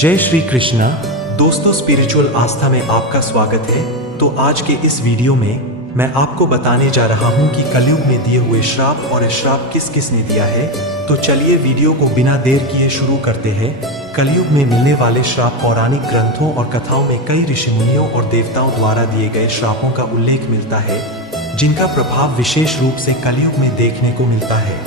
जय श्री कृष्णा। दोस्तों, स्पिरिचुअल आस्था में आपका स्वागत है। तो आज के इस वीडियो में मैं आपको बताने जा रहा हूं कि कलयुग में दिए हुए श्राप और श्राप किस किस ने दिया है। तो चलिए वीडियो को बिना देर किए शुरू करते हैं। कलयुग में मिलने वाले श्राप पौराणिक ग्रंथों और कथाओं में कई ऋषि मुनियों और देवताओं द्वारा दिए गए श्रापों का उल्लेख मिलता है, जिनका प्रभाव विशेष रूप से कलयुग में देखने को मिलता है।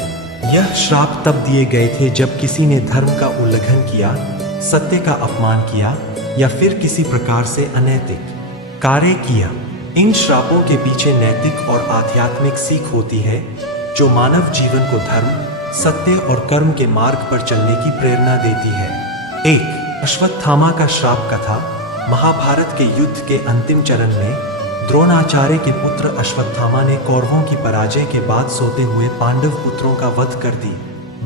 यह श्राप तब दिए गए थे जब किसी ने धर्म का उल्लंघन किया, सत्य का अपमान किया या फिर किसी प्रकार से अनैतिक कार्य किया। इन श्रापों के पीछे नैतिक और आध्यात्मिक सीख होती है, जो मानव जीवन को धर्म, सत्य और कर्म के मार्ग पर चलने की प्रेरणा देती है। 1. अश्वत्थामा का श्राप कथा। महाभारत के युद्ध के अंतिम चरण में द्रोणाचार्य के पुत्र अश्वत्थामा ने कौरवों की पराजय के बाद सोते हुए पांडव पुत्रों का वध कर दी।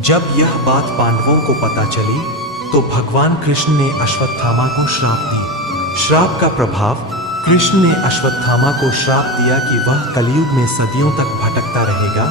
जब यह बात पांडवों को पता चली तो भगवान कृष्ण ने अश्वत्थामा को श्राप दिया। श्राप का प्रभाव। कृष्ण ने अश्वत्थामा को श्राप दिया कि वह कलयुग में सदियों तक भटकता रहेगा,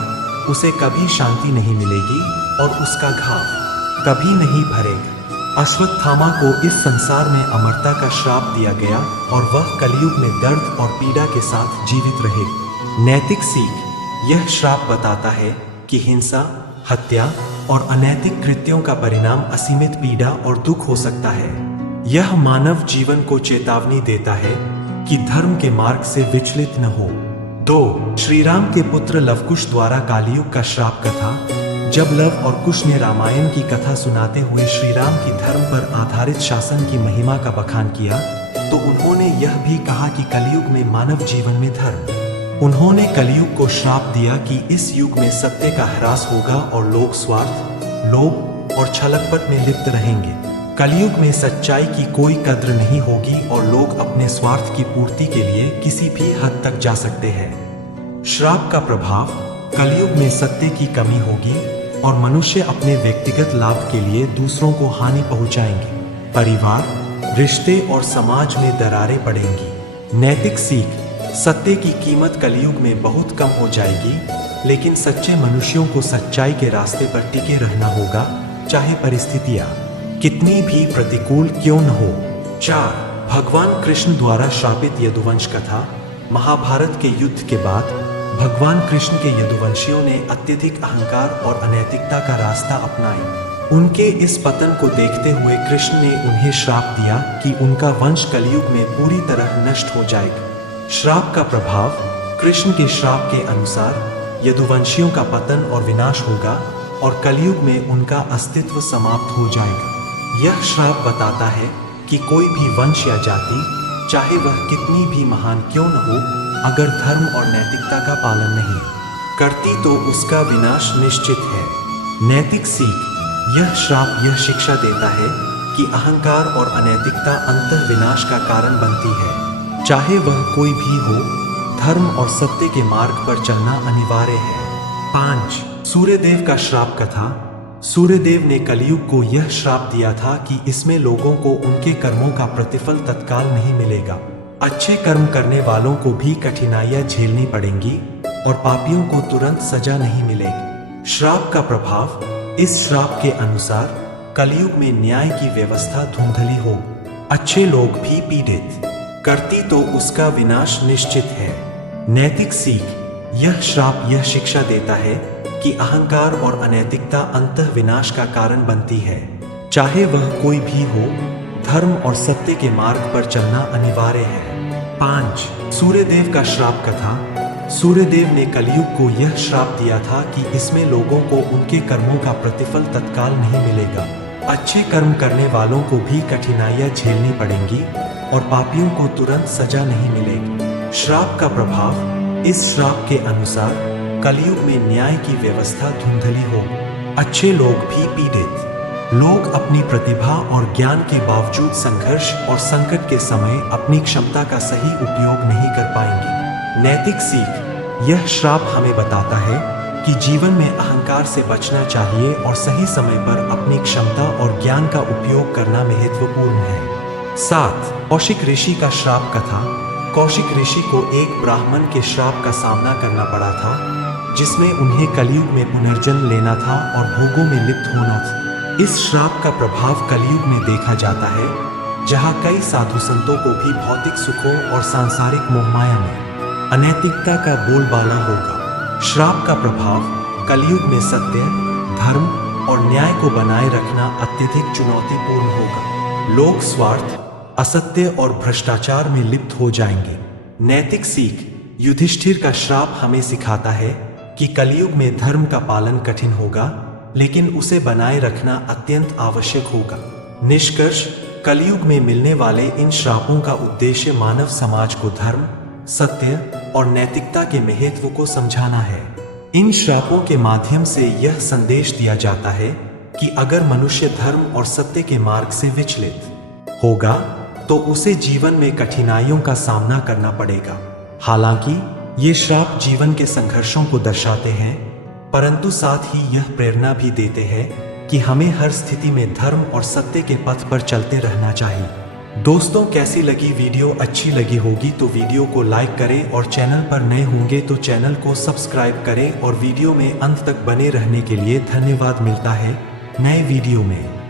उसे कभी शांति नहीं मिलेगी और उसका घाव कभी नहीं भरेगा। अश्वत्थामा को इस संसार में अमरता का श्राप दिया गया और वह कलयुग में दर्द और पीड़ा के साथ जीवित रहेगा। नैतिक सीख। यह श्राप बताता है कि हिंसा, हत्या और अनैतिक कृत्यों का परिणाम असीमित पीड़ा और दुख हो सकता है। यह मानव जीवन को चेतावनी देता है कि धर्म के मार्ग से विचलित न हो। 2. श्री राम के पुत्र लवकुश द्वारा कालयुग का श्राप कथा। जब लव और कुश ने रामायण की कथा सुनाते हुए श्री राम की धर्म पर आधारित शासन की महिमा का बखान किया, तो उन्होंने यह भी कहा कि कलयुग में मानव जीवन में धर्म। उन्होंने कलयुग को श्राप दिया कि इस युग में सत्य का ह्रास होगा और लोग स्वार्थ, लोभ और छलकपट में लिप्त रहेंगे। कलयुग में सच्चाई की कोई कद्र नहीं होगी और लोग अपने स्वार्थ की पूर्ति के लिए किसी भी हद तक जा सकते हैं। श्राप का प्रभाव। कलयुग में सत्य की कमी होगी और मनुष्य अपने व्यक्तिगत लाभ के लिए दूसरों को हानि पहुंचाएंगे। परिवार, रिश्ते और समाज में दरारें पड़ेंगी। नैतिक सीख। सत्य की कीमत कलयुग में बहुत कम हो जाएगी, लेकिन सच्चे मनुष्यों को सच्चाई के रास्ते पर टिके रहना होगा, चाहे परिस्थितियां कितनी भी प्रतिकूल क्यों न हो। 4. भगवान कृष्ण द्वारा श्रापित यदुवंश कथा। महाभारत के युद्ध के बाद भगवान कृष्ण के यदुवंशियों ने अत्यधिक अहंकार और अनैतिकता का रास्ता अपनाया। उनके इस पतन को देखते हुए कृष्ण ने उन्हें श्राप दिया कि उनका वंश कलयुग में पूरी तरह नष्ट हो जाएगा। श्राप का प्रभाव। कृष्ण के श्राप के अनुसार यदुवंशियों का पतन और विनाश होगा और कलयुग में उनका अस्तित्व समाप्त हो जाएगा। यह श्राप बताता है कि कोई भी वंश या जाति, चाहे वह कितनी भी महान क्यों न हो, अगर धर्म और नैतिकता का पालन नहीं करती तो उसका विनाश निश्चित है। नैतिक सीख। यह श्राप यह शिक्षा देता है कि अहंकार और अनैतिकता अंतः विनाश का कारण बनती है। चाहे वह कोई भी हो, धर्म और सत्य के मार्ग पर चलना अनिवार्य है। 5. सूर्यदेव का श्राप कथा। सूर्यदेव ने कलयुग को यह श्राप दिया था कि इसमें लोगों को उनके कर्मों का प्रतिफल तत्काल नहीं मिलेगा। अच्छे कर्म करने वालों को भी कठिनाइयां झेलनी पड़ेंगी और पापियों को तुरंत सजा नहीं मिलेगी। श्राप का प्रभाव। इस श्राप के अनुसार कलयुग में न्याय की व्यवस्था धुंधली हो, अच्छे लोग भी पीड़ित करती तो उसका विनाश निश्चित है। नैतिक सीख। यह श्राप यह शिक्षा देता है कि अहंकार और अनैतिकता अंतः विनाश का कारण बनती है। चाहे वह कोई भी हो, धर्म और सत्य के मार्ग पर चलना अनिवार्य है। 5. सूर्यदेव का श्राप कथा। सूर्यदेव ने कलयुग को यह श्राप दिया था कि इसमें लोगों को उनके कर्मों का प्रतिफल तत्काल नहीं मिलेगा। अच्छे कर्म करने वालों को भी कठिनाइयां झेलनी पड़ेंगी और पापियों को तुरंत सजा नहीं मिलेगी। श्राप का प्रभाव। इस श्राप के अनुसार कलयुग में न्याय की व्यवस्था धुंधली हो, अच्छे लोग भी पीड़ित। लोग अपनी प्रतिभा और ज्ञान के बावजूद संघर्ष और संकट के समय अपनी क्षमता का सही उपयोग नहीं कर पाएंगे। नैतिक सीख। यह श्राप हमें बताता है कि जीवन में अहंकार से बचना चाहिए और सही समय पर अपनी क्षमता और ज्ञान का उपयोग करना महत्वपूर्ण है। 7. कौशिक ऋषि का श्राप कथा। कौशिक ऋषि को एक ब्राह्मण के श्राप का सामना करना पड़ा था, जिसमें उन्हें कलयुग में पुनर्जन्म लेना था और भोगों में लिप्त होना था। इस श्राप का प्रभाव कलयुग में देखा जाता है, जहां कई साधु संतों को भी भौतिक सुखों और सांसारिक मोहमाया में अनैतिकता का बोलबाला होगा। श्राप का प्रभाव कलयुग में सत्य, धर्म और न्याय को बनाए रखना अत्यधिक चुनौतीपूर्ण होगा। लोग स्वार्थ, असत्य और भ्रष्टाचार में लिप्त हो जाएंगे। नैतिक सीख। युधिष्ठिर का श्राप हमें सिखाता है कि कलयुग में धर्म का पालन कठिन होगा, लेकिन उसे बनाए रखना अत्यंत आवश्यक होगा। निष्कर्ष, कलयुग में मिलने वाले इन श्रापों का उद्देश्य मानव समाज को धर्म, सत्य और नैतिकता के महत्व को समझाना है। इन श्रापों के माध्यम से यह संदेश दिया जाता है कि अगर मनुष्य धर्म और सत्य के मार्ग से विचलित होगा तो उसे जीवन में कठिनाइयों का सामना करना पड़ेगा। हालांकि ये श्राप जीवन के संघर्षों को दर्शाते हैं, परंतु साथ ही यह प्रेरणा भी देते हैं कि हमें हर स्थिति में धर्म और सत्य के पथ पर चलते रहना चाहिए। दोस्तों, कैसी लगी वीडियो? अच्छी लगी होगी तो वीडियो को लाइक करें और चैनल पर नए होंगे तो चैनल को सब्सक्राइब करें और वीडियो में अंत तक बने रहने के लिए धन्यवाद। मिलता है नए वीडियो में।